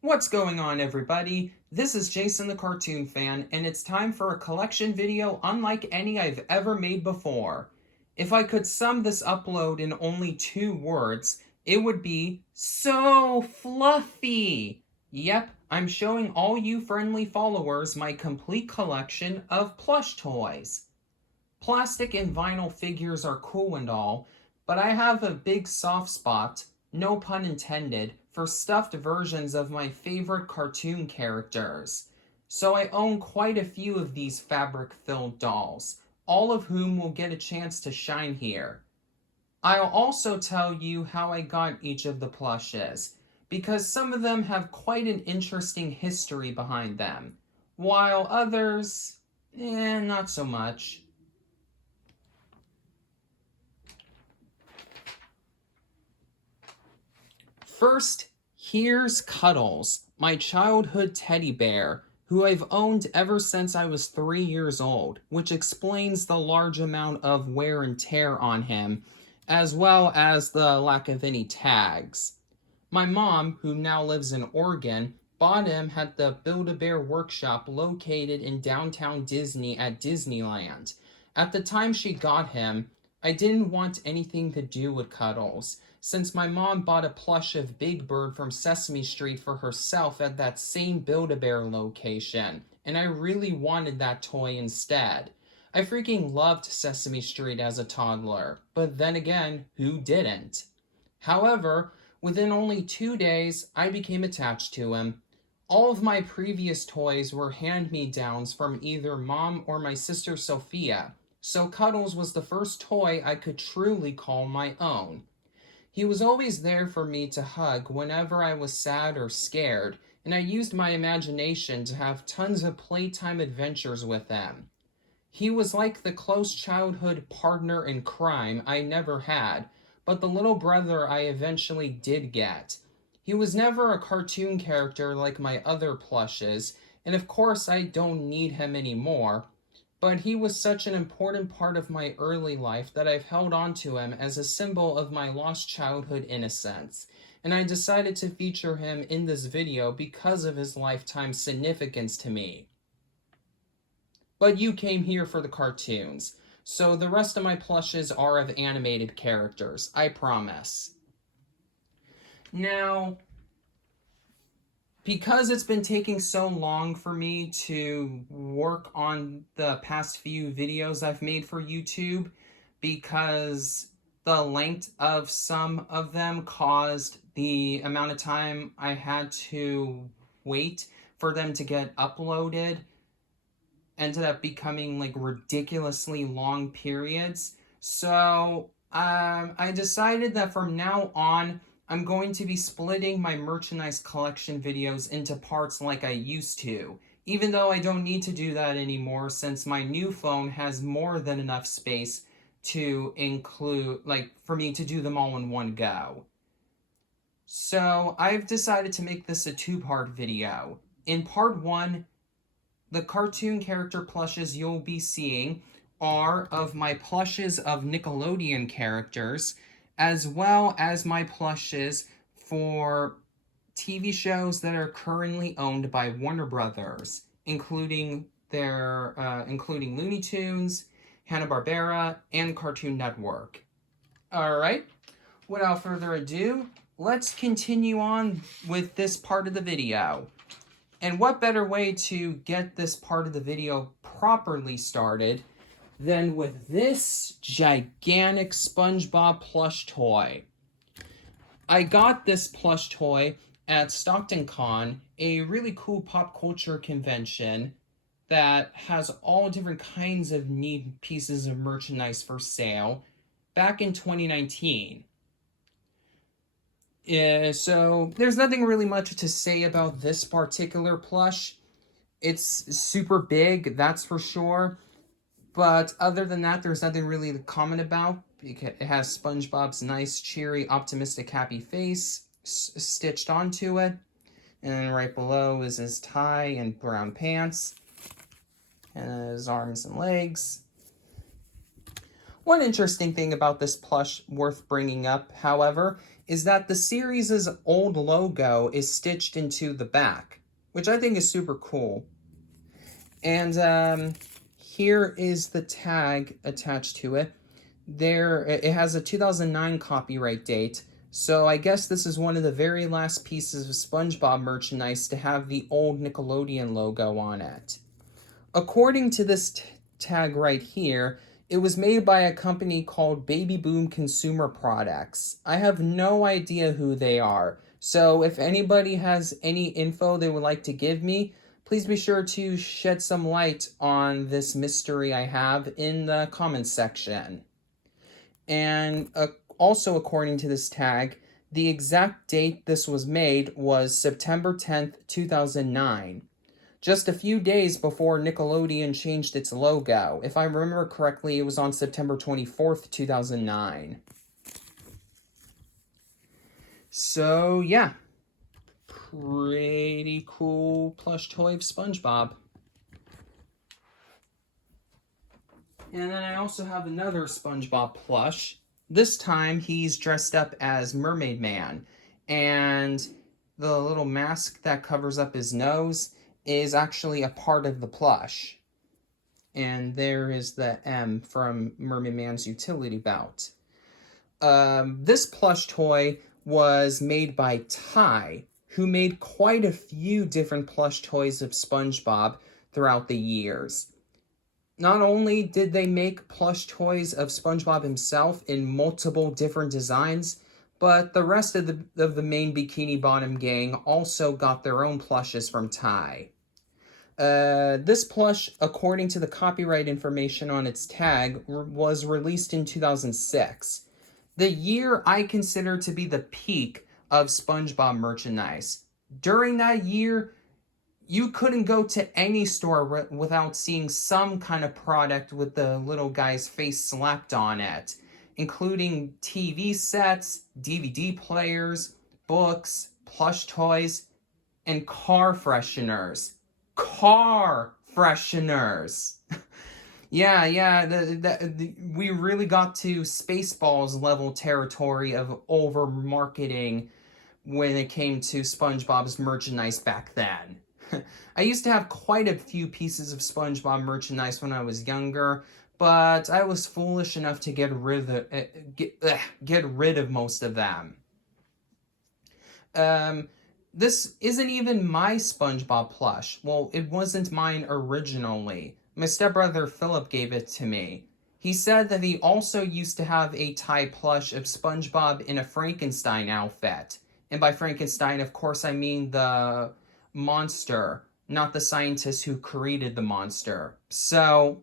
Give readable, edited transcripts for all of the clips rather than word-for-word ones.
What's going on, everybody? This is Jason the Cartoon Fan, and it's time for a collection video unlike any I've ever made before. If I could sum this upload in only 2 words, it would be so fluffy. Yep, I'm showing all you friendly followers my complete collection of plush toys. Plastic and vinyl figures are cool and all, but I have a big soft spot, no pun intended, for stuffed versions of my favorite cartoon characters. So I own quite a few of these fabric-filled dolls, all of whom will get a chance to shine here. I'll also tell you how I got each of the plushes, because some of them have quite an interesting history behind them, while others, not so much. First, here's Cuddles, my childhood teddy bear, who I've owned ever since I was 3 years old, which explains the large amount of wear and tear on him, as well as the lack of any tags. My mom, who now lives in Oregon, bought him at the Build-A-Bear workshop located in downtown Disney at Disneyland. At the time she got him, I didn't want anything to do with Cuddles, since my mom bought a plush of Big Bird from Sesame Street for herself at that same Build-A-Bear location, and I really wanted that toy instead. I freaking loved Sesame Street as a toddler, but then again, who didn't? However, within only 2 days, I became attached to him. All of my previous toys were hand-me-downs from either mom or my sister Sophia, so Cuddles was the first toy I could truly call my own. He was always there for me to hug whenever I was sad or scared, and I used my imagination to have tons of playtime adventures with him. He was like the close childhood partner in crime I never had, but the little brother I eventually did get. He was never a cartoon character like my other plushes, and of course I don't need him anymore, but he was such an important part of my early life that I've held on to him as a symbol of my lost childhood innocence, and I decided to feature him in this video because of his lifetime significance to me. But you came here for the cartoons, so the rest of my plushes are of animated characters, I promise. Now, because it's been taking so long for me to work on the past few videos I've made for YouTube, because the length of some of them caused the amount of time I had to wait for them to get uploaded, ended up becoming like ridiculously long periods. So I decided that from now on, I'm going to be splitting my merchandise collection videos into parts like I used to, even though I don't need to do that anymore since my new phone has more than enough space to include, for me to do them all in one go. So I've decided to make this a 2-part video. In part 1, the cartoon character plushes you'll be seeing are of my plushes of Nickelodeon characters, as well as my plushes for TV shows that are currently owned by Warner Brothers, including Looney Tunes, Hanna-Barbera, and Cartoon Network. Alright, without further ado, let's continue on with this part of the video. And what better way to get this part of the video properly started than with this gigantic SpongeBob plush toy. I got this plush toy at Stockton Con, a really cool pop culture convention that has all different kinds of neat pieces of merchandise for sale back in 2019. So there's nothing really much to say about this particular plush. It's super big, that's for sure. But other than that, there's nothing really to comment about. It has SpongeBob's nice, cheery, optimistic, happy face stitched onto it. And then right below is his tie and brown pants. And his arms and legs. One interesting thing about this plush worth bringing up, however, is that the series' old logo is stitched into the back, which I think is super cool. And here is the tag attached to it. It has a 2009 copyright date, so I guess this is one of the very last pieces of SpongeBob merchandise to have the old Nickelodeon logo on it. According to this tag right here, it was made by a company called Baby Boom Consumer Products. I have no idea who they are, so if anybody has any info they would like to give me, please be sure to shed some light on this mystery I have in the comments section. And also according to this tag, the exact date this was made was September 10th, 2009. Just a few days before Nickelodeon changed its logo. If I remember correctly, it was on September 24th, 2009. So, yeah. Pretty cool plush toy of SpongeBob. And then I also have another SpongeBob plush. This time he's dressed up as Mermaid Man. And the little mask that covers up his nose is actually a part of the plush. And there is the M from Mermaid Man's utility belt. This plush toy was made by Ty, who made quite a few different plush toys of SpongeBob throughout the years. Not only did they make plush toys of SpongeBob himself in multiple different designs, but the rest of the main Bikini Bottom gang also got their own plushes from Ty. This plush, according to the copyright information on its tag, was released in 2006. The year I consider to be the peak of SpongeBob merchandise. During that year, you couldn't go to any store without seeing some kind of product with the little guy's face slapped on it, including TV sets, DVD players, books, plush toys, and car fresheners. Car fresheners! Yeah, we really got to Spaceballs level territory of over-marketing when it came to SpongeBob's merchandise back then. I used to have quite a few pieces of SpongeBob merchandise when I was younger, but I was foolish enough to get rid of most of them. This isn't even my SpongeBob plush. Well, it wasn't mine originally. My stepbrother Philip gave it to me. He said that he also used to have a Ty plush of SpongeBob in a Frankenstein outfit. And by Frankenstein, of course, I mean the monster, not the scientist who created the monster. So,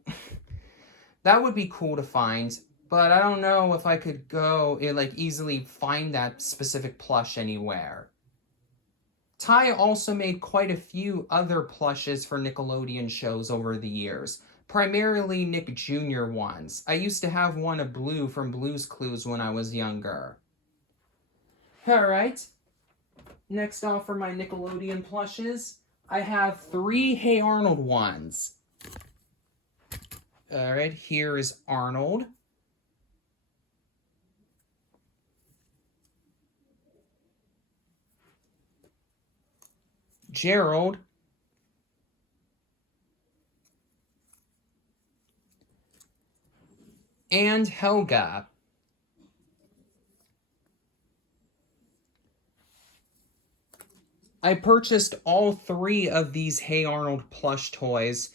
that would be cool to find, but I don't know if I could easily find that specific plush anywhere. Ty also made quite a few other plushes for Nickelodeon shows over the years, primarily Nick Jr. ones. I used to have one of Blue from Blue's Clues when I was younger. Alright, next off for my Nickelodeon plushes, I have 3 Hey Arnold ones. Alright, here is Arnold. Gerald. And Helga. I purchased all 3 of these Hey Arnold plush toys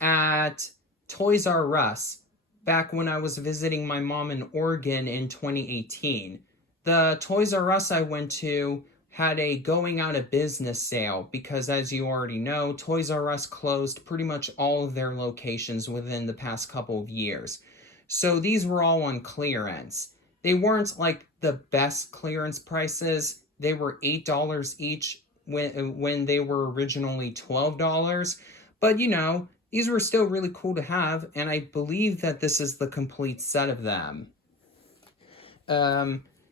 at Toys R Us back when I was visiting my mom in Oregon in 2018. The Toys R Us I went to had a going out of business sale because, as you already know, Toys R Us closed pretty much all of their locations within the past couple of years. So these were all on clearance. They weren't like the best clearance prices. They were $8 each when they were originally $12. But you know, these were still really cool to have, and I believe that this is the complete set of them.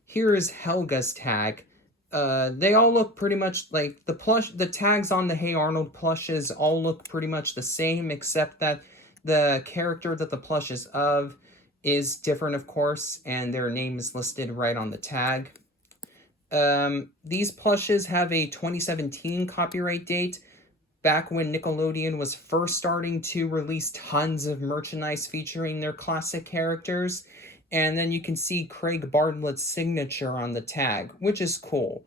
Here is Helga's tag. They all look pretty much like the tags on the Hey Arnold plushes all look pretty much the same, except that the character that the plush is of is different, of course, and their name is listed right on the tag. These plushes have a 2017 copyright date, back when Nickelodeon was first starting to release tons of merchandise featuring their classic characters. And then you can see Craig Bartlett's signature on the tag, which is cool.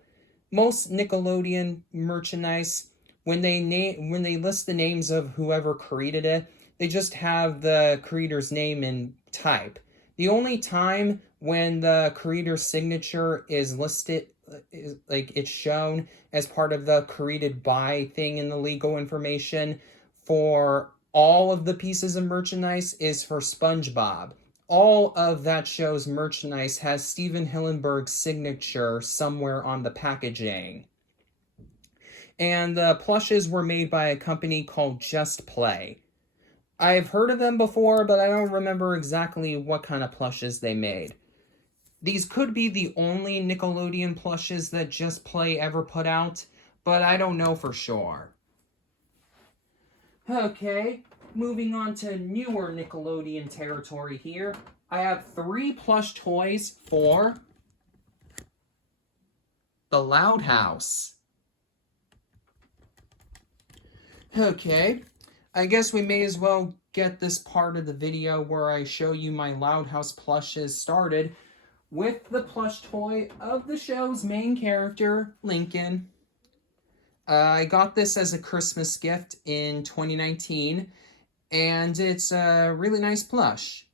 Most Nickelodeon merchandise, when they list the names of whoever created it, they just have the creator's name in type. The only time when the creator's signature is listed, is like it's shown as part of the created by thing in the legal information for all of the pieces of merchandise, is for SpongeBob. All of that show's merchandise has Steven Hillenburg's signature somewhere on the packaging. And the plushes were made by a company called Just Play. I've heard of them before, but I don't remember exactly what kind of plushes they made. These could be the only Nickelodeon plushes that Just Play ever put out, but I don't know for sure. Okay, moving on to newer Nickelodeon territory here. I have 3 plush toys for the Loud House. Okay, I guess we may as well get this part of the video where I show you my Loud House plushes started with the plush toy of the show's main character, Lincoln. I got this as a Christmas gift in 2019, and it's a really nice plush.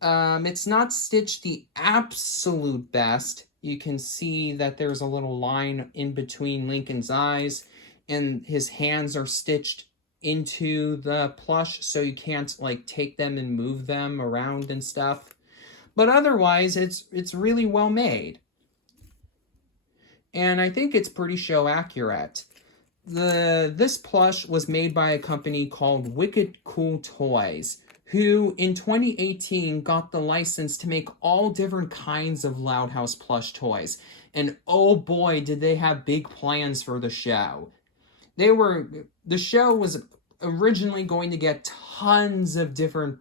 It's not stitched the absolute best. You can see that there's a little line in between Lincoln's eyes, and his hands are stitched into the plush, so you can't like take them and move them around and stuff. But otherwise, it's really well made. And I think it's pretty show accurate. This plush was made by a company called Wicked Cool Toys, who in 2018 got the license to make all different kinds of Loud House plush toys. And oh boy, did they have big plans for the show. The show was originally going to get tons of different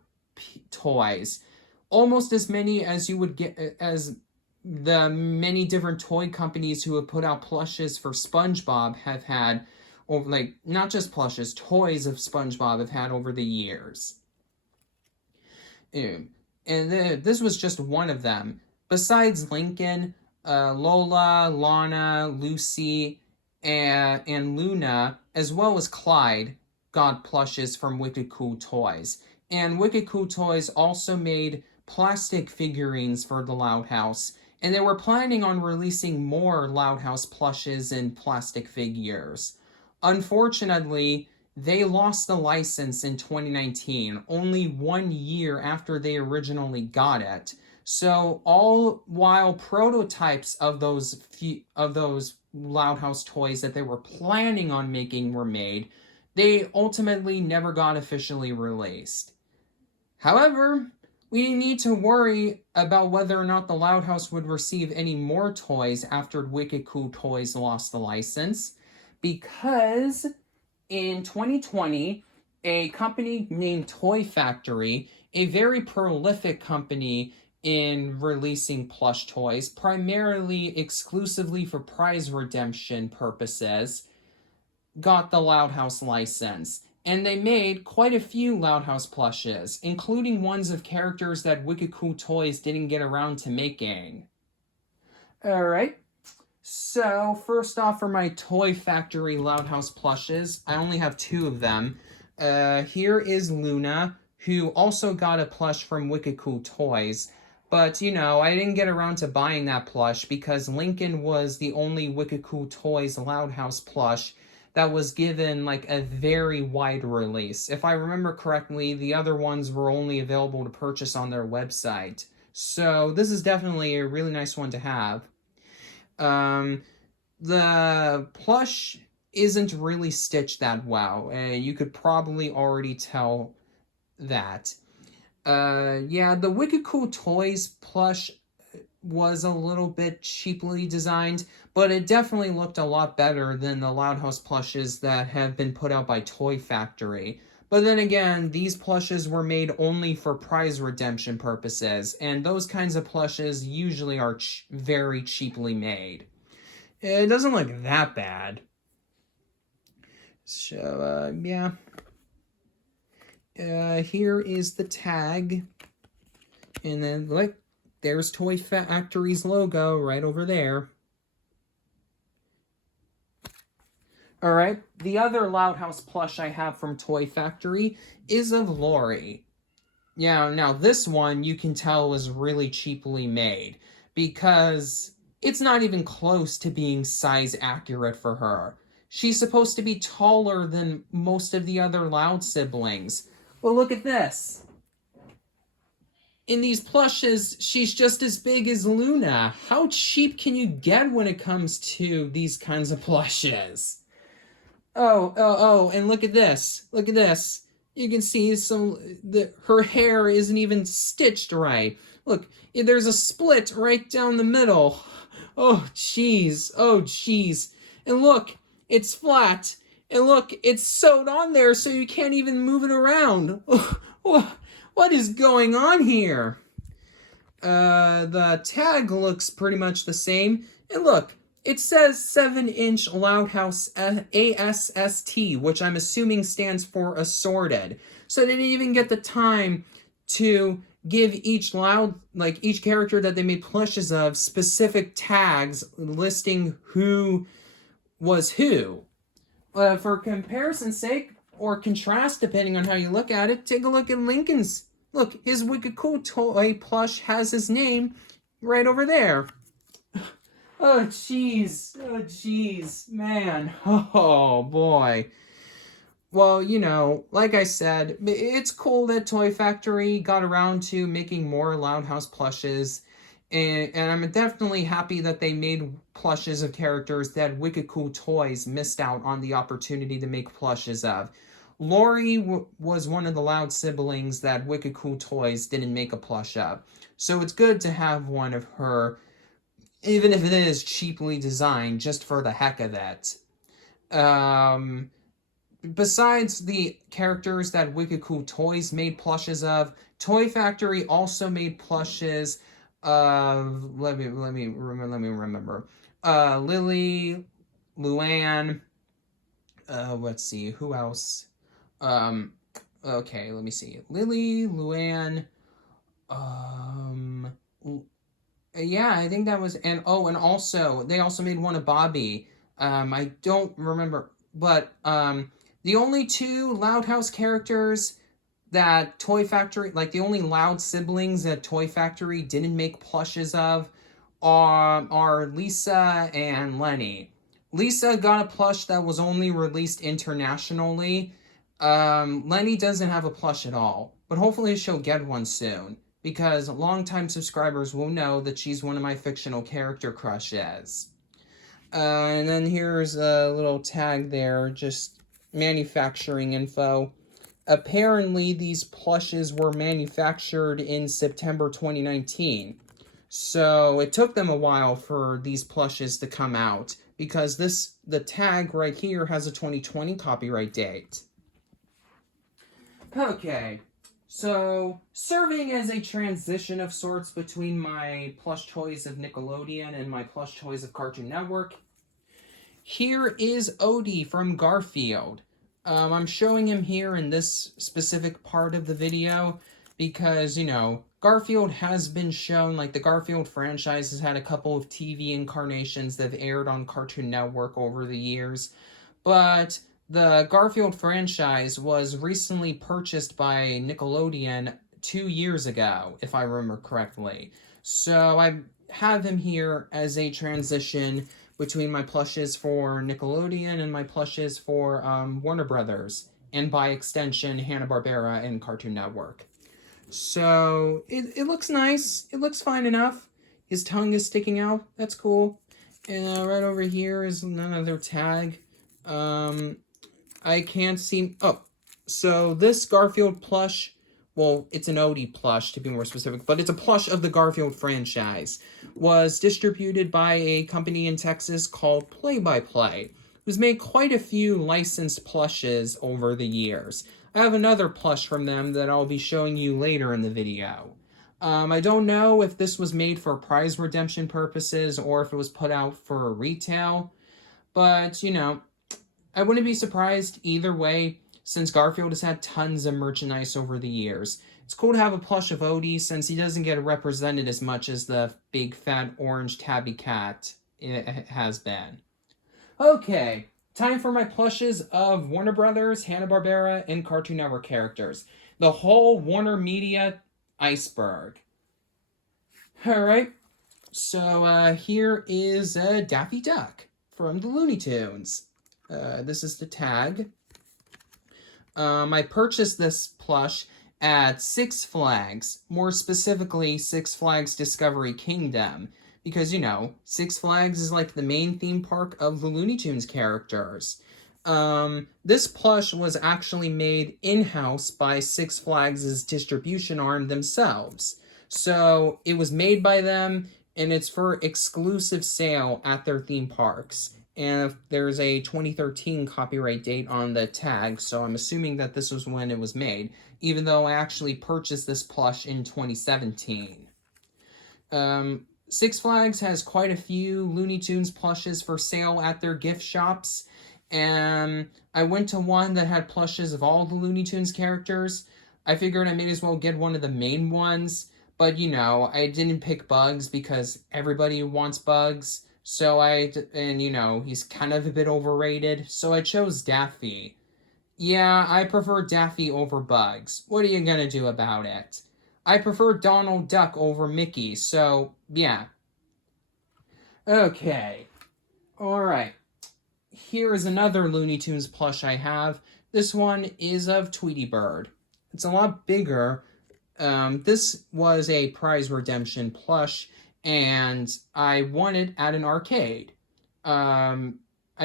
toys. Almost as many as you would get as the many different toy companies who have put out plushes for SpongeBob have had, or like not just plushes, toys of SpongeBob have had over the years. And this was just one of them. Besides Lincoln, Lola, Lana, Lucy, and Luna, as well as Clyde, got plushes from Wicked Cool Toys. And Wicked Cool Toys also made plastic figurines for the Loud House, and they were planning on releasing more Loud House plushes and plastic figures. Unfortunately, they lost the license in 2019, only 1 year after they originally got it. So all while prototypes of those Loud House toys that they were planning on making were made, they ultimately never got officially released. However, we didn't need to worry about whether or not the Loud House would receive any more toys after Wicked Cool Toys lost the license, because in 2020, a company named Toy Factory, a very prolific company in releasing plush toys, primarily exclusively for prize redemption purposes, got the Loud House license. And they made quite a few Loud House plushes, including ones of characters that Wicked Cool Toys didn't get around to making. Alright, so first off for my Toy Factory Loud House plushes, I only have 2 of them. Here is Luna, who also got a plush from Wicked Cool Toys. But, you know, I didn't get around to buying that plush because Lincoln was the only Wicked Cool Toys Loud House plush that was given like a very wide release. If I remember correctly, the other ones were only available to purchase on their website. So this is definitely a really nice one to have. The plush isn't really stitched that well. You could probably already tell that. Yeah, the Wicked Cool Toys plush was a little bit cheaply designed, but it definitely looked a lot better than the Loud House plushes that have been put out by Toy Factory. But then again, these plushes were made only for prize redemption purposes, and those kinds of plushes usually are very cheaply made. It doesn't look that bad. So, yeah. Here is the tag. And then, look, there's Toy Factory's logo right over there. Alright, the other Loud House plush I have from Toy Factory is of Lori. Yeah, now this one you can tell was really cheaply made because it's not even close to being size accurate for her. She's supposed to be taller than most of the other Loud siblings. Well, look at this. In these plushes, she's just as big as Luna. How cheap can you get when it comes to these kinds of plushes? Oh, and look at this. Look at this. You can see her hair isn't even stitched right. Look, there's a split right down the middle. Oh, jeez. Oh, jeez. And look, it's flat. And look, it's sewed on there so you can't even move it around. What is going on here? The tag looks pretty much the same. And look, it says 7-inch Loud House ASST, which I'm assuming stands for assorted. So they didn't even get the time to give each character that they made plushes of specific tags listing who was who. For comparison's sake, or contrast, depending on how you look at it, take a look at Lincoln's. Look, his Wicked Cool Toy plush has his name right over there. Oh, jeez. Oh, jeez. Man. Oh, boy. Well, you know, like I said, it's cool that Toy Factory got around to making more Loud House plushes. And I'm definitely happy that they made plushes of characters that Wicked Cool Toys missed out on the opportunity to make plushes of. Lori was one of the Loud siblings that Wicked Cool Toys didn't make a plush of. So it's good to have one of her, even if it is cheaply designed, just for the heck of it. Besides the characters that Wicked Cool Toys made plushes of, Toy Factory also made plushes of, let me remember. Lily, Luann, let's see, who else? Okay, let me see. Lily, Luann, yeah, I think that was, and also, they also made one of Bobby. I don't remember, but, the only two Loud House characters that Toy Factory, like the only Loud siblings that Toy Factory didn't make plushes of are Lisa and Lenny. Lisa got a plush that was only released internationally. Lenny doesn't have a plush at all, but hopefully she'll get one soon, because longtime subscribers will know that she's one of my fictional character crushes. And then here's a little tag there, just manufacturing info. Apparently, these plushes were manufactured in September 2019. So it took them a while for these plushes to come out, because the tag right here has a 2020 copyright date. Okay, so serving as a transition of sorts between my plush toys of Nickelodeon and my plush toys of Cartoon Network, here is Odie from Garfield. I'm showing him here in this specific part of the video because, you know, Garfield has been shown, like the Garfield franchise has had a couple of TV incarnations that have aired on Cartoon Network over the years, but the Garfield franchise was recently purchased by Nickelodeon 2 years ago, if I remember correctly. So I have him here as a transition between my plushes for Nickelodeon and my plushes for Warner Brothers, and by extension, Hanna-Barbera and Cartoon Network. So, it looks nice. It looks fine enough. His tongue is sticking out. That's cool. And right over here is another tag. I can't seem... Oh, so this Garfield plush... Well, it's an Odie plush, to be more specific, but it's a plush of the Garfield franchise. Was distributed by a company in Texas called Play by Play, who's made quite a few licensed plushes over the years. I have another plush from them that I'll be showing you later in the video. I don't know if this was made for prize redemption purposes or if it was put out for retail, but I wouldn't be surprised either way since Garfield has had tons of merchandise over the years. It's cool to have a plush of Odie since he doesn't get represented as much as the big fat orange tabby cat it has been. Okay, time for my plushes of Warner Brothers, Hanna-Barbera, and Cartoon Network characters. The whole Warner Media iceberg. Alright, so here is Daffy Duck from the Looney Tunes. This is the tag. I purchased this plush at Six Flags, more specifically Six Flags Discovery Kingdom, because, Six Flags is like the main theme park of the Looney Tunes characters. This plush was actually made in-house by Six Flags' distribution arm themselves. So it was made by them, and it's for exclusive sale at their theme parks. And there's a 2013 copyright date on the tag, so I'm assuming that this was when it was made, even though I actually purchased this plush in 2017. Six Flags has quite a few Looney Tunes plushes for sale at their gift shops, and I went to one that had plushes of all the Looney Tunes characters. I figured I may as well get one of the main ones, but I didn't pick Bugs because everybody wants Bugs. So he's kind of a bit overrated, so I chose Daffy. Yeah, I prefer Daffy over Bugs. What are you gonna do about it? I prefer Donald Duck over Mickey, so yeah. Okay. Alright. Here is another Looney Tunes plush I have. This one is of Tweety Bird. It's a lot bigger. This was a prize redemption plush, and I won it at an arcade. I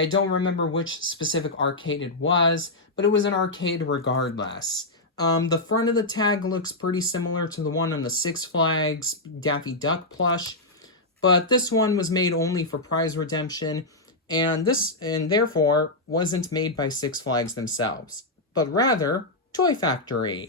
don't remember which specific arcade it was, but it was an arcade regardless. The front of the tag looks pretty similar to the one on the Six Flags Daffy Duck plush, but this one was made only for prize redemption, and therefore wasn't made by Six Flags themselves, but rather Toy Factory.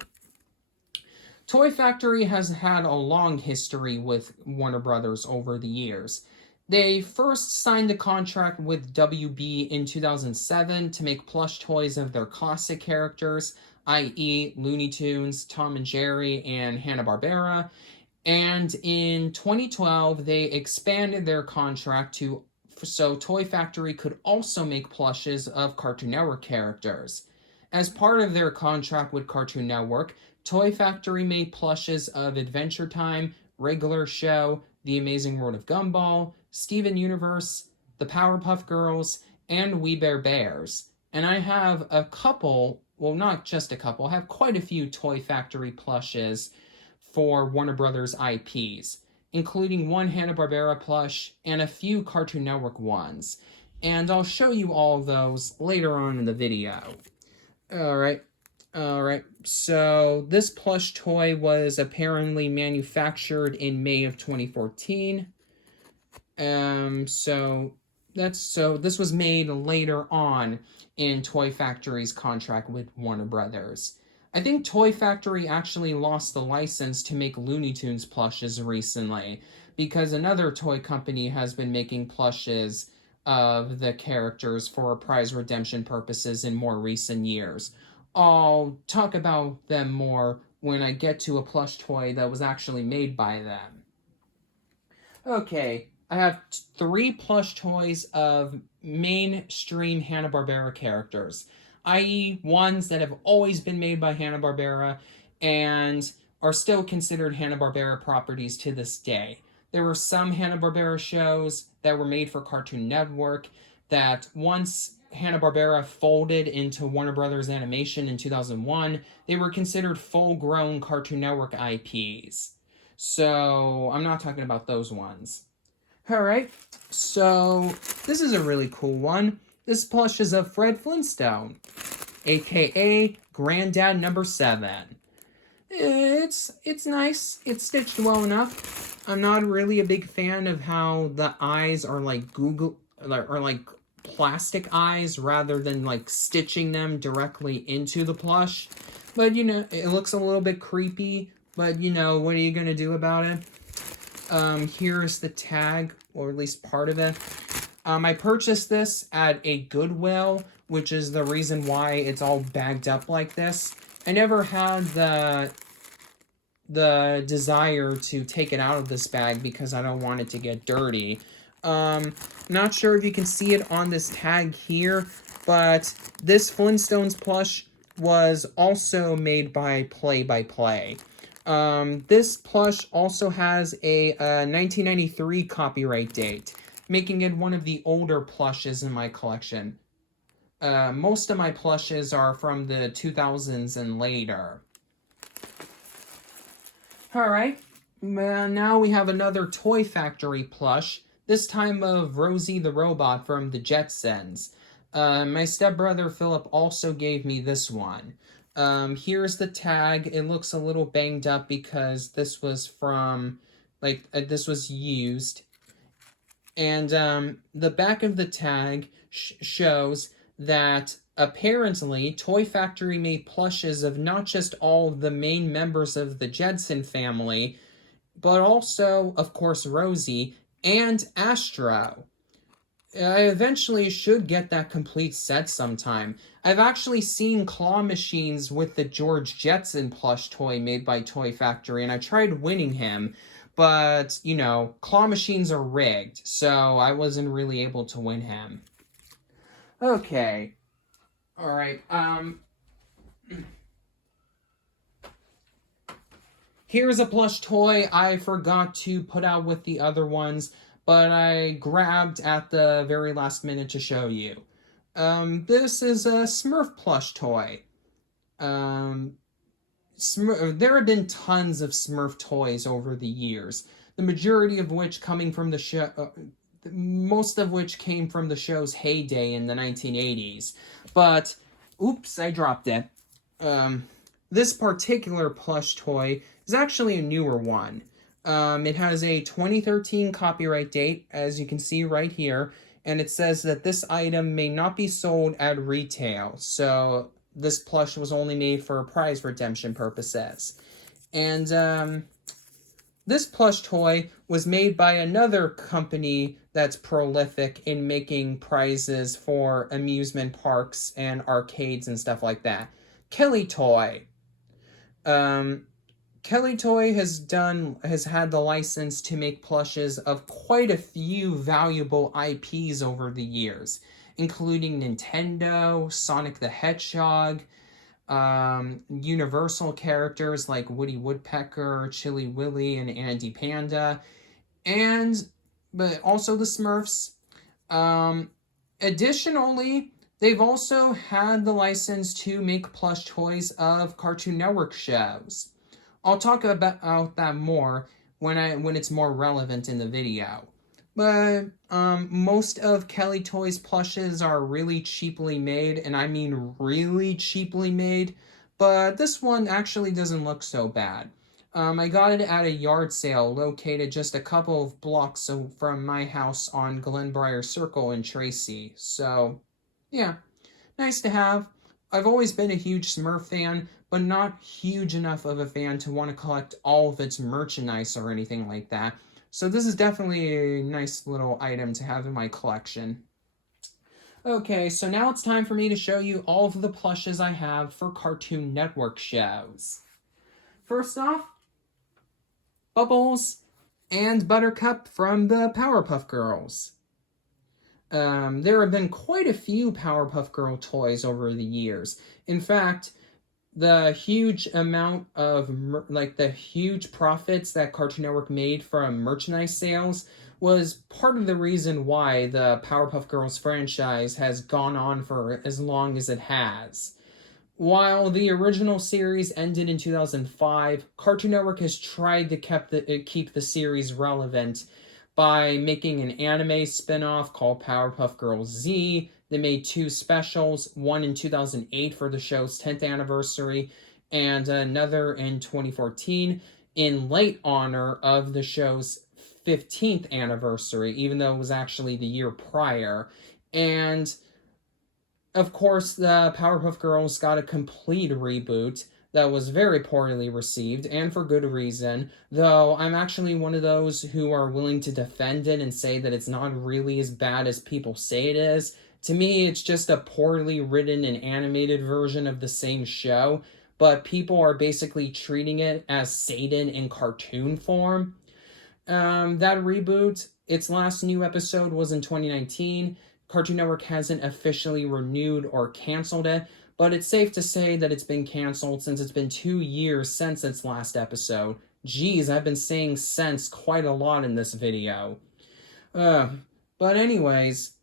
Toy Factory has had a long history with Warner Brothers over the years. They first signed a contract with WB in 2007 to make plush toys of their classic characters, i.e. Looney Tunes, Tom and Jerry, and Hanna-Barbera. And in 2012, they expanded their contract so Toy Factory could also make plushes of Cartoon Network characters. As part of their contract with Cartoon Network, Toy Factory made plushes of Adventure Time, Regular Show, The Amazing World of Gumball, Steven Universe, the Powerpuff Girls, and We Bare Bears. And I have a couple, well, not just a couple, I have quite a few Toy Factory plushes for Warner Brothers IPs, including one Hanna-Barbera plush and a few Cartoon Network ones. And I'll show you all of those later on in the video. Alright, so this plush toy was apparently manufactured in May of 2014. So this was made later on in Toy Factory's contract with Warner Brothers. I think Toy Factory actually lost the license to make Looney Tunes plushes recently, because another toy company has been making plushes of the characters for prize redemption purposes in more recent years. I'll talk about them more when I get to a plush toy that was actually made by them. Okay, I have 3 plush toys of mainstream Hanna-Barbera characters, i.e. ones that have always been made by Hanna-Barbera and are still considered Hanna-Barbera properties to this day. There were some Hanna-Barbera shows that were made for Cartoon Network that once Hanna-Barbera folded into Warner Brothers Animation in 2001, they were considered full-grown Cartoon Network IPs. So I'm not talking about those ones. Alright, so this is a really cool one. This plush is of Fred Flintstone, aka Granddad Number 7. It's nice. It's stitched well enough. I'm not really a big fan of how the eyes are like plastic eyes rather than like stitching them directly into the plush. But it looks a little bit creepy But, you know, what are you going to do about it? Here's the tag, or at least part of it. I purchased this at a Goodwill, which is the reason why it's all bagged up like this. I never had the desire to take it out of this bag because I don't want it to get dirty. Not sure if you can see it on this tag here, but this Flintstones plush was also made by Play by Play. This plush also has a 1993 copyright date, making it one of the older plushes in my collection. Most of my plushes are from the 2000s and later. Alright, now we have another Toy Factory plush, this time of Rosie the Robot from the Jetsons. My stepbrother Philip also gave me this one. Here's the tag. It looks a little banged up because this was from, this was used. And the back of the tag shows that apparently Toy Factory made plushes of not just all the main members of the Jetson family, but also, of course, Rosie and Astro. I eventually should get that complete set sometime. I've actually seen claw machines with the George Jetson plush toy made by Toy Factory, and I tried winning him, but, you know, claw machines are rigged, so I wasn't really able to win him. Okay. Alright, here's a plush toy I forgot to put out with the other ones, but I grabbed at the very last minute to show you. This is a Smurf plush toy. There have been tons of Smurf toys over the years, the majority of which coming from the show, most of which came from the show's heyday in the 1980s. But, oops, I dropped it. This particular plush toy is actually a newer one. It has a 2013 copyright date, as you can see right here, and it says that this item may not be sold at retail, so this plush was only made for prize redemption purposes. And this plush toy was made by another company that's prolific in making prizes for amusement parks and arcades and stuff like that. Kelly Toy. Kelly Toy has had the license to make plushes of quite a few valuable IPs over the years, including Nintendo, Sonic the Hedgehog, Universal characters like Woody Woodpecker, Chili Willy, and Andy Panda, but also the Smurfs. Additionally, they've also had the license to make plush toys of Cartoon Network shows. I'll talk about that more when it's more relevant in the video. But most of Kelly Toys plushes are really cheaply made, and I mean really cheaply made, but this one actually doesn't look so bad. I got it at a yard sale located just a couple of blocks from my house on Glenbriar Circle in Tracy, so yeah, nice to have. I've always been a huge Smurf fan, but not huge enough of a fan to want to collect all of its merchandise or anything like that. So this is definitely a nice little item to have in my collection. Okay, so now it's time for me to show you all of the plushes I have for Cartoon Network shows. First off, Bubbles and Buttercup from the Powerpuff Girls. There have been quite a few Powerpuff Girl toys over the years. In fact, the huge amount of, the huge profits that Cartoon Network made from merchandise sales was part of the reason why the Powerpuff Girls franchise has gone on for as long as it has. While the original series ended in 2005, Cartoon Network has tried to keep the series relevant by making an anime spin-off called Powerpuff Girls Z. They made 2 specials, one in 2008 for the show's 10th anniversary, and another in 2014 in late honor of the show's 15th anniversary, even though it was actually the year prior. And, of course, the Powerpuff Girls got a complete reboot. that was very poorly received, and for good reason, though I'm actually one of those who are willing to defend it and say that it's not really as bad as people say it is. To me, it's just a poorly written and animated version of the same show, but people are basically treating it as Satan in cartoon form. That reboot, its last new episode was in 2019. Cartoon Network hasn't officially renewed or canceled it, but it's safe to say that it's been canceled since it's been 2 years since its last episode. Geez, I've been saying since quite a lot in this video. Uh, but anyways,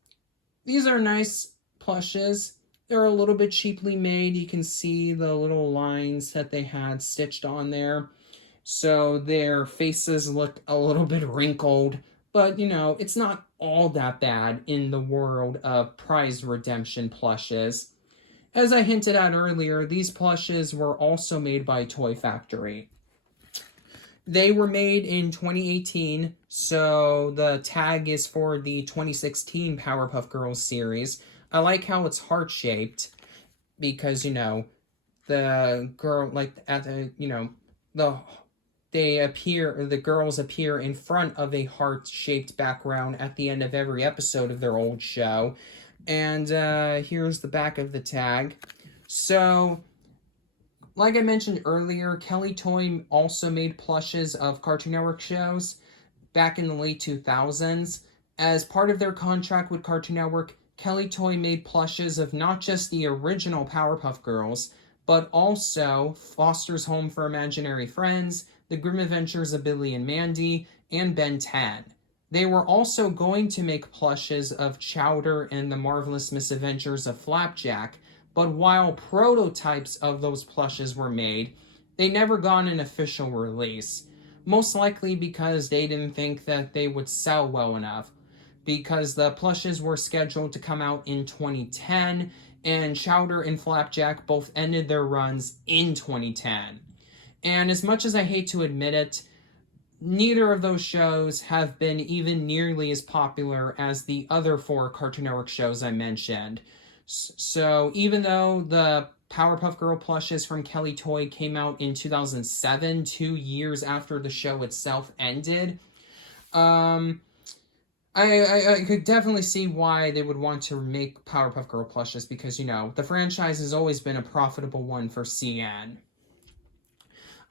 these are nice plushes. They're a little bit cheaply made. You can see the little lines that they had stitched on there. So their faces look a little bit wrinkled, but it's not all that bad in the world of prize redemption plushes. As I hinted at earlier, these plushes were also made by Toy Factory. They were made in 2018, so the tag is for the 2016 Powerpuff Girls series. I like how it's heart-shaped because, the girl, like, at the, the girls appear in front of a heart-shaped background at the end of every episode of their old show. And here's the back of the tag. So, like I mentioned earlier, Kelly Toy also made plushes of Cartoon Network shows back in the late 2000s. As part of their contract with Cartoon Network, Kelly Toy made plushes of not just the original Powerpuff Girls, but also Foster's Home for Imaginary Friends, The Grim Adventures of Billy and Mandy, and Ben 10. They were also going to make plushes of Chowder and The Marvelous Misadventures of Flapjack, but while prototypes of those plushes were made, they never got an official release. Most likely because they didn't think that they would sell well enough, because the plushes were scheduled to come out in 2010, and Chowder and Flapjack both ended their runs in 2010. And as much as I hate to admit it, neither of those shows have been even nearly as popular as the other 4 Cartoon Network shows I mentioned. So even though the Powerpuff Girl plushes from Kelly Toy came out in 2007, 2 years after the show itself ended, I could definitely see why they would want to make Powerpuff Girl plushes because, the franchise has always been a profitable one for CN.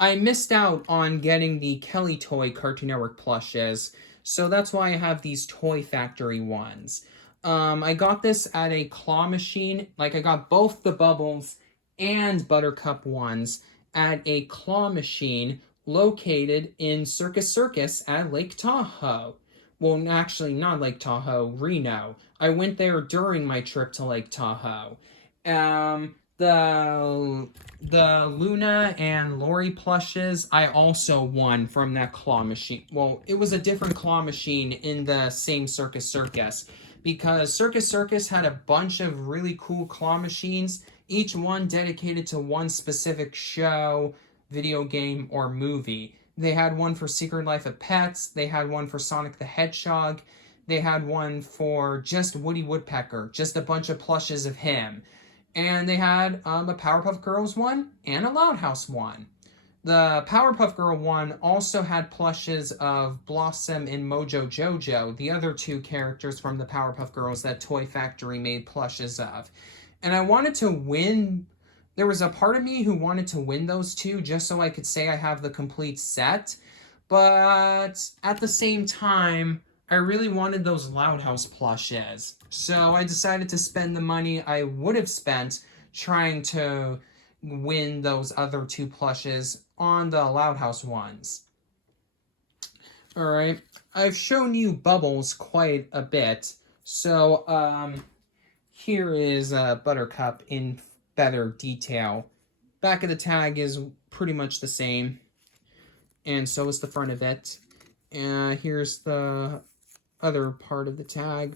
I missed out on getting the Kelly Toy Cartoon Network plushes, so that's why I have these Toy Factory ones. I got this at a claw machine. Like, I got both the Bubbles and Buttercup ones at a claw machine located in Circus Circus at Lake Tahoe. Well, actually, not Lake Tahoe, Reno. I went there during my trip to Lake Tahoe. The Luna and Lori plushes, I also won from that claw machine. Well, it was a different claw machine in the same Circus Circus, because Circus Circus had a bunch of really cool claw machines, each one dedicated to one specific show, video game, or movie. They had one for Secret Life of Pets, they had one for Sonic the Hedgehog, they had one for just Woody Woodpecker, just a bunch of plushes of him. And they had a Powerpuff Girls one and a Loud House one. The Powerpuff Girl one also had plushes of Blossom and Mojo Jojo, the other 2 characters from the Powerpuff Girls that Toy Factory made plushes of. And I wanted to win. There was a part of me who wanted to win those 2 just so I could say I have the complete set. But at the same time, I really wanted those Loud House plushes. So I decided to spend the money I would have spent trying to win those other 2 plushes on the Loud House ones. Alright, I've shown you Bubbles quite a bit. So, here is Buttercup in better detail. Back of the tag is pretty much the same. And so is the front of it. Here's the other part of the tag.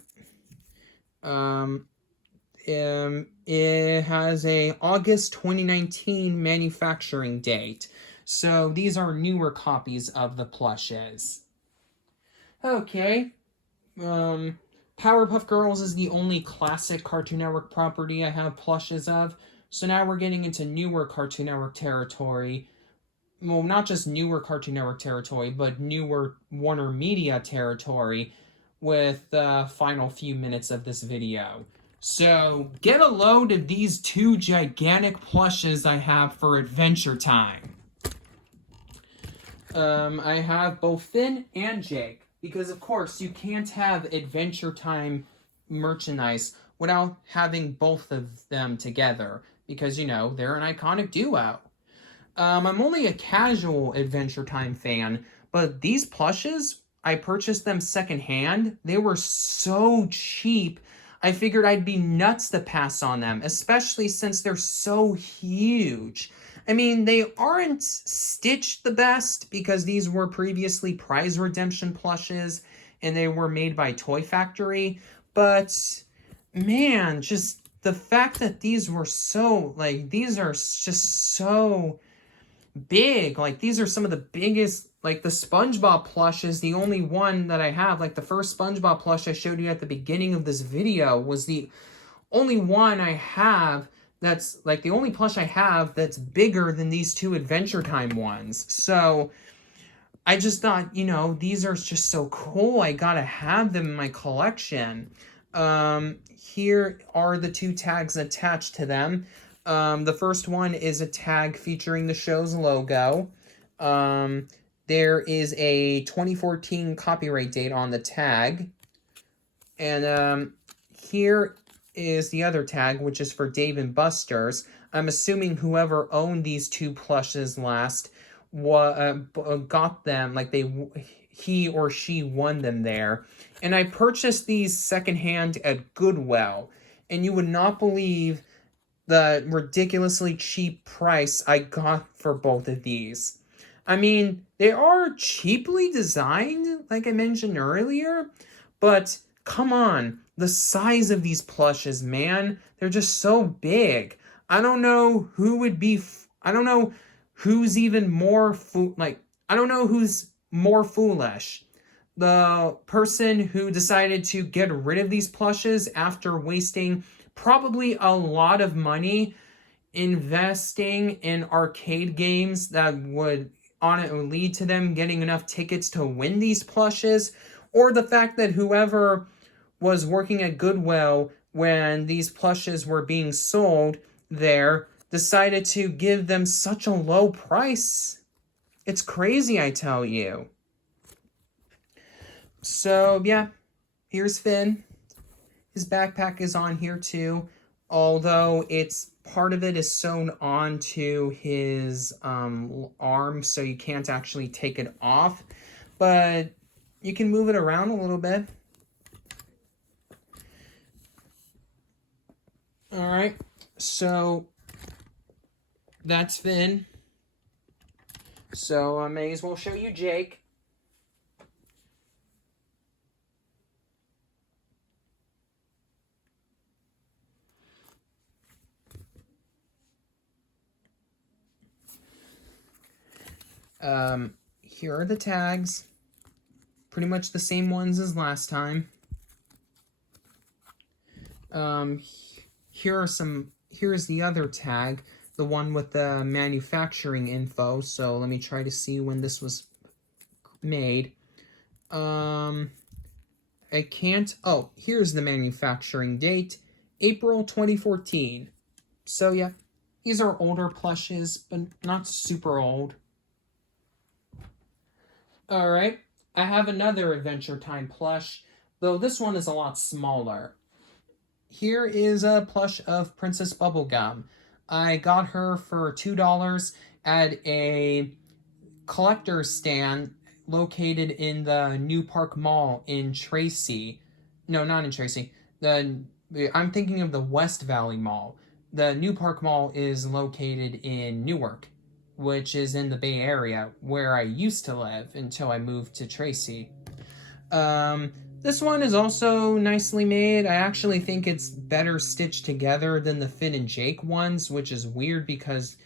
It has a August 2019 manufacturing date. So these are newer copies of the plushes. Okay. Powerpuff Girls is the only classic Cartoon Network property I have plushes of. So now we're getting into newer Cartoon Network territory. Well, not just newer Cartoon Network territory, but newer Warner Media territory with the final few minutes of this video. So get a load of these two gigantic plushes I have for Adventure Time. I have both Finn and Jake, because of course you can't have Adventure Time merchandise without having both of them together, because, you know, they're an iconic duo. I'm only a casual Adventure Time fan, but these plushes, I purchased them secondhand. They were so cheap, I figured I'd be nuts to pass on them, especially since they're so huge. I mean, they aren't stitched the best because these were previously prize redemption plushes and they were made by Toy Factory, but man, just the fact that these were so, like, these are just so big. Like, these are some of the biggest. Like, the SpongeBob plush is the only one that I have. Like, the first SpongeBob plush I showed you at the beginning of this video was the only one I have that's, like, the only plush I have that's bigger than these two Adventure Time ones. So I just thought, you know, these are just so cool. I gotta have them in my collection. Here are the two tags attached to them. The first one is a tag featuring the show's logo. There is a 2014 copyright date on the tag. And here is the other tag, which is for Dave & Buster's. I'm assuming whoever owned these two plushes last got them, like he or she won them there. And I purchased these secondhand at Goodwill. And you would not believe the ridiculously cheap price I got for both of these. I mean, they are cheaply designed, like I mentioned earlier, but come on, the size of these plushes, man, they're just so big. I don't know who would be, I don't know who's even more, I don't know who's more foolish. The person who decided to get rid of these plushes after wasting probably a lot of money investing in arcade games that would lead to them getting enough tickets to win these plushes, or the fact that whoever was working at Goodwill when these plushes were being sold there decided to give them such a low price. It's crazy, I tell you. So yeah, here's Finn. His backpack is on here too, although it's part of it is sewn onto his arm, so you can't actually take it off, but you can move it around a little bit. All right, so that's Finn. So I may as well show you Jake. Here are the tags. Pretty much the same ones as last time. Here's the other tag, the one with the manufacturing info. So let me try to see when this was made. I can't, oh, here's the manufacturing date, April 2014. So yeah, these are older plushes, but not super old. Alright, I have another Adventure Time plush, though this one is a lot smaller. Here is a plush of Princess Bubblegum. I got her for $2 at a collector's stand located in the New Park Mall in Tracy. No, not in Tracy. I'm thinking of the West Valley Mall. The New Park Mall is located in Newark, which is in the Bay Area, where I used to live until I moved to Tracy. This one is also nicely made. I actually think it's better stitched together than the Finn and Jake ones, which is weird because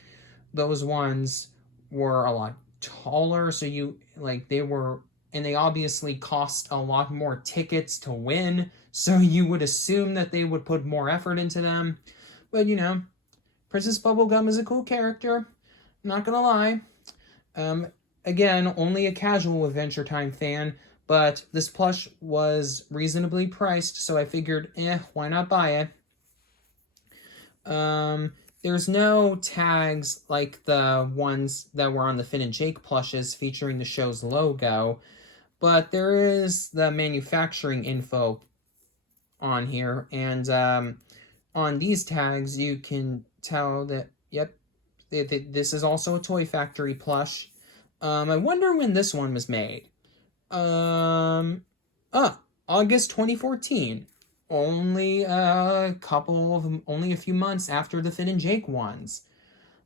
those ones were a lot taller, so they obviously cost a lot more tickets to win, so you would assume that they would put more effort into them. But, you know, Princess Bubblegum is a cool character. I'm not gonna lie. Again, only a casual Adventure Time fan, but this plush was reasonably priced, so I figured, why not buy it? There's no tags like the ones that were on the Finn and Jake plushes featuring the show's logo, but there is the manufacturing info on here, and on these tags you can tell that, yep, this is also a Toy Factory plush. I wonder when this one was made. August 2014. Only only a few months after the Finn and Jake ones.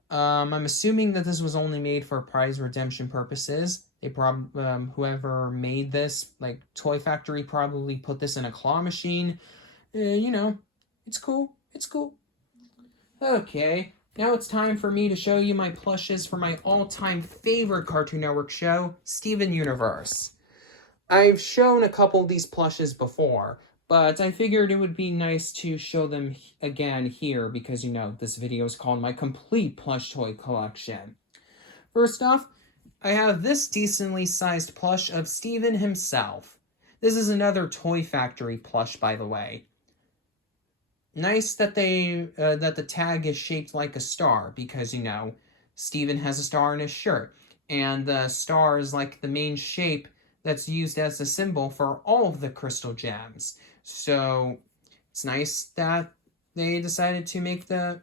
I'm assuming that this was only made for prize redemption purposes. Whoever made this, like Toy Factory, probably put this in a claw machine. It's cool. It's cool. Okay, now it's time for me to show you my plushes for my all-time favorite Cartoon Network show, Steven Universe. I've shown a couple of these plushes before, but I figured it would be nice to show them again here because, this video is called My Complete Plush Toy Collection. First off, I have this decently sized plush of Steven himself. This is another Toy Factory plush, by the way. Nice that that the tag is shaped like a star because, Steven has a star in his shirt, and the star is like the main shape that's used as a symbol for all of the crystal gems. So it's nice that they decided to make the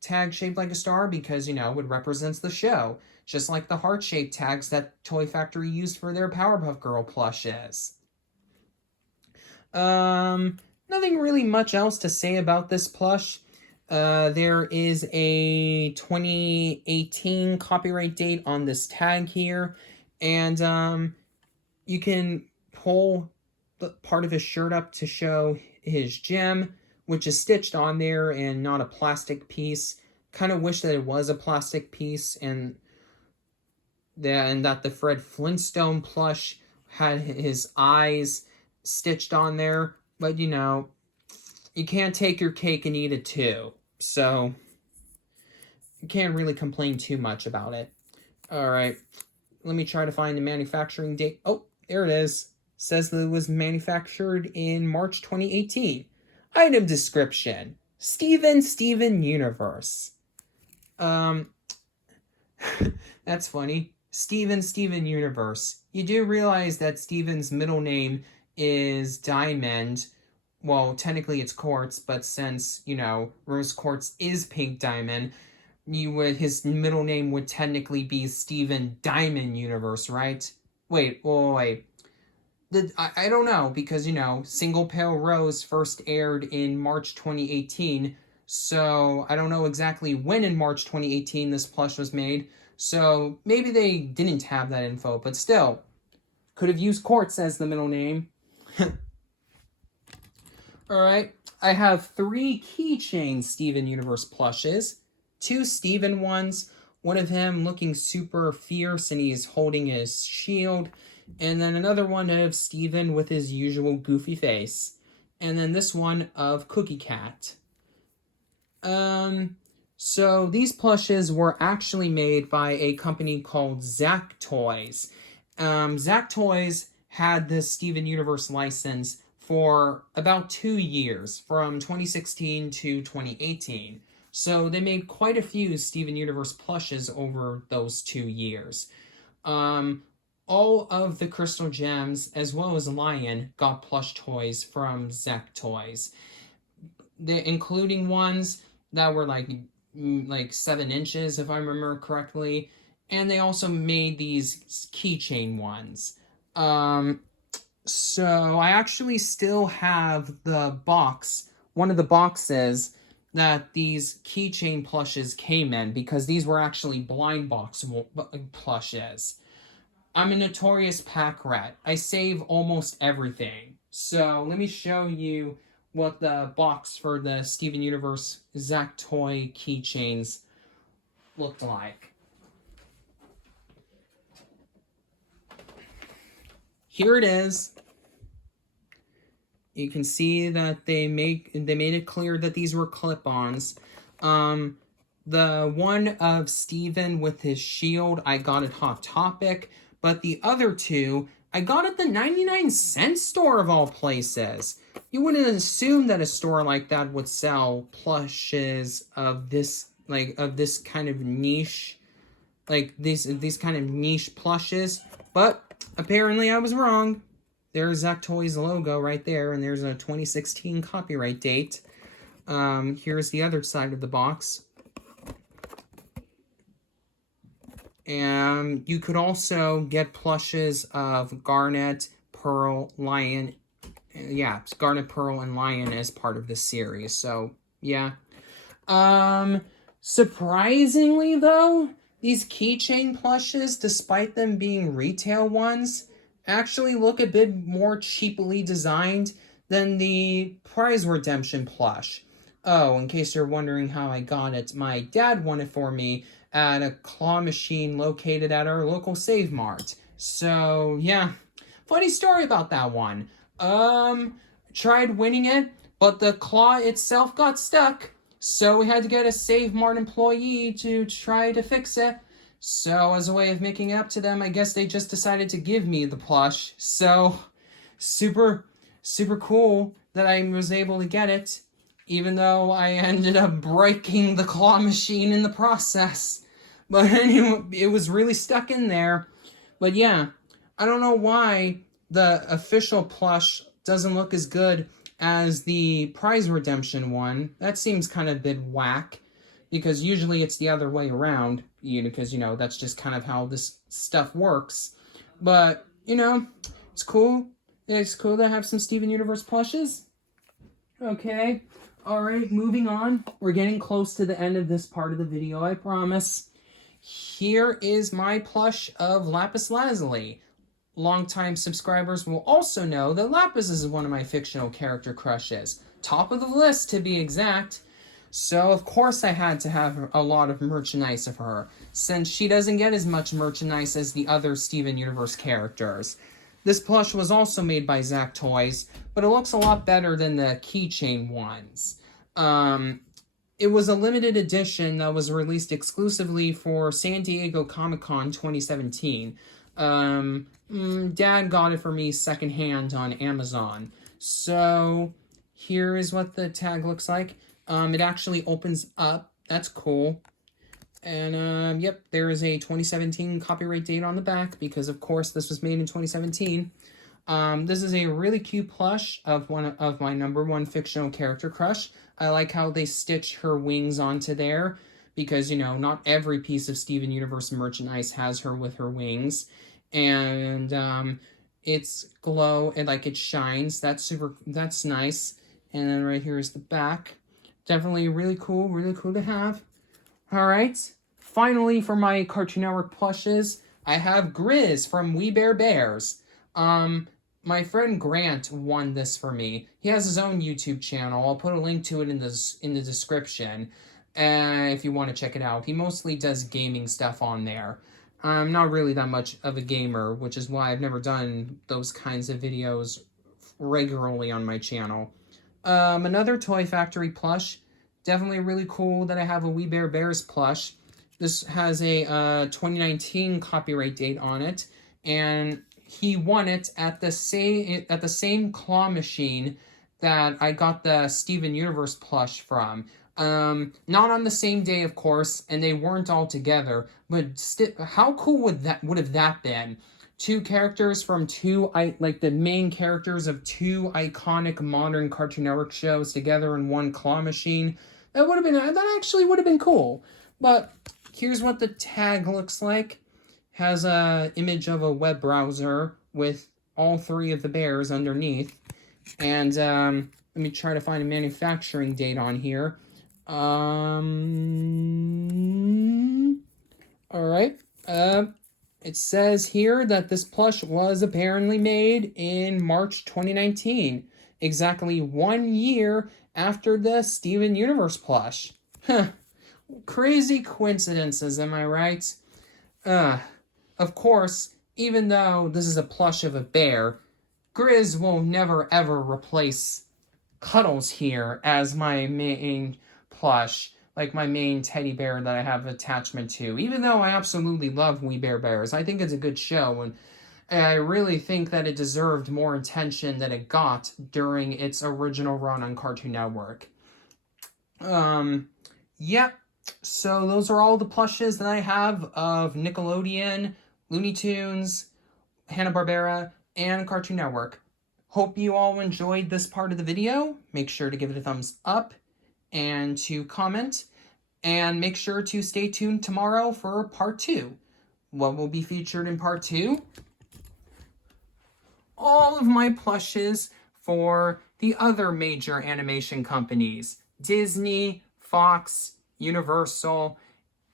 tag shaped like a star because, it represents the show, just like the heart-shaped tags that Toy Factory used for their Powerpuff Girl plushes. Nothing really much else to say about this plush. There is a 2018 copyright date on this tag here, and you can pull part of his shirt up to show his gem, which is stitched on there and not a plastic piece. Kind of wish that it was a plastic piece, and that the Fred Flintstone plush had his eyes stitched on there. But, you can't take your cake and eat it too. So, you can't really complain too much about it. Alright, let me try to find the manufacturing date. Oh, there it is. Says that it was manufactured in March 2018. Item description: Steven Universe. That's funny. Steven Universe. You do realize that Steven's middle name is Diamond. Well, technically it's Quartz, but since, Rose Quartz is Pink Diamond, his middle name would technically be Steven Diamond Universe, right? Wait. I don't know, because, Single Pale Rose first aired in March 2018, so I don't know exactly when in March 2018 this plush was made, so maybe they didn't have that info, but still, could have used Quartz as the middle name. Alright, I have 3 keychain Steven Universe plushes, 2 Steven ones, one of him looking super fierce and he's holding his shield, and then another one of Steven with his usual goofy face, and then this one of Cookie Cat. So these plushes were actually made by a company called Zack Toys. Zack Toys had this Steven Universe license for about 2 years, from 2016 to 2018. So they made quite a few Steven Universe plushes over those 2 years. All of the Crystal Gems, as well as Lion, got plush toys from Zack Toys. Including ones that were like 7 inches, if I remember correctly. And they also made these keychain ones. So I actually still have the box, one of the boxes that these keychain plushes came in, because these were actually blind box plushes. I'm a notorious pack rat. I save almost everything. So let me show you what the box for the Steven Universe Zack Toy keychains looked like. Here it is. You can see that they made it clear that these were clip-ons. The one of Steven with his shield, I got at Hot Topic, but the other two, I got at the 99-cent store of all places. You wouldn't assume that a store like that would sell plushes of this, like, of this kind of niche, like, these kind of niche plushes, but apparently I was wrong. There's Zack Toys logo right there, and there's a 2016 copyright date. Here's the other side of the box. And you could also get plushes of Garnet, Pearl, Lion. Yeah, Garnet, Pearl, and Lion as part of this series. So, yeah. Surprisingly, though, these keychain plushes, despite them being retail ones, actually look a bit more cheaply designed than the prize redemption plush. Oh, in case you're wondering how I got it, my dad won it for me at a claw machine located at our local Save Mart. So, yeah. Funny story about that one. Tried winning it, but the claw itself got stuck. So we had to get a Save Mart employee to try to fix it. So as a way of making it up to them, I guess they just decided to give me the plush. So, super cool that I was able to get it, even though I ended up breaking the claw machine in the process. But anyway, it was really stuck in there. But yeah, I don't know why the official plush doesn't look as good as the prize redemption one. That seems kind of a bit whack, because usually it's the other way around, because, that's just kind of how this stuff works. But, it's cool. It's cool to have some Steven Universe plushes. Okay. Alright, moving on. We're getting close to the end of this part of the video, I promise. Here is my plush of Lapis Lazuli. Longtime subscribers will also know that Lapis is one of my fictional character crushes. Top of the list, to be exact. So, of course, I had to have a lot of merchandise of her, since she doesn't get as much merchandise as the other Steven Universe characters. This plush was also made by Zack Toys, but it looks a lot better than the keychain ones. It was a limited edition that was released exclusively for San Diego Comic-Con 2017. Dad got it for me secondhand on Amazon. So, here is what the tag looks like. It actually opens up. That's cool. And, yep, there is a 2017 copyright date on the back, because, of course, this was made in 2017. This is a really cute plush of one of my number one fictional character crush. I like how they stitch her wings onto there, because, not every piece of Steven Universe merchandise has her with her wings. And, it's glow, and, it shines. That's nice. And then right here is the back. Definitely really cool to have. Alright, finally for my Cartoon Network plushes, I have Grizz from We Bare Bears. My friend Grant won this for me. He has his own YouTube channel. I'll put a link to it in the description, if you want to check it out. He mostly does gaming stuff on there. I'm not really that much of a gamer, which is why I've never done those kinds of videos regularly on my channel. Another Toy Factory plush. Definitely really cool that I have a We Bare Bears plush. This has a 2019 copyright date on it, and he won it at the same claw machine that I got the Steven Universe plush from. Not on the same day, of course, and they weren't all together, but how cool would have that been? Two characters from the main characters of two iconic modern Cartoon Network shows together in one claw machine. That actually would have been cool. But here's what the tag looks like. Has a image of a web browser with all three of the bears underneath. And let me try to find a manufacturing date on here. Alright. It says here that this plush was apparently made in March 2019, exactly 1 year after the Steven Universe plush. Crazy coincidences, am I right? Of course, even though this is a plush of a bear, Grizz will never ever replace Cuddles here as my main plush. like my main teddy bear that I have attachment to. Even though I absolutely love We Bare Bears, I think it's a good show, and I really think that it deserved more attention than it got during its original run on Cartoon Network. Yeah, so those are all the plushes that I have of Nickelodeon, Looney Tunes, Hanna-Barbera, and Cartoon Network. Hope you all enjoyed this part of the video. Make sure to give it a thumbs up and to comment. And make sure to stay tuned tomorrow for part 2. What will be featured in part 2? All of my plushes for the other major animation companies. Disney, Fox, Universal,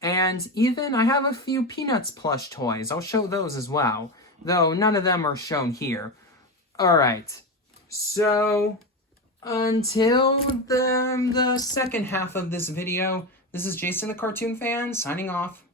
and even I have a few Peanuts plush toys. I'll show those as well, though none of them are shown here. Alright, so until the second half of this video, this is Jason the Cartoon Fan signing off.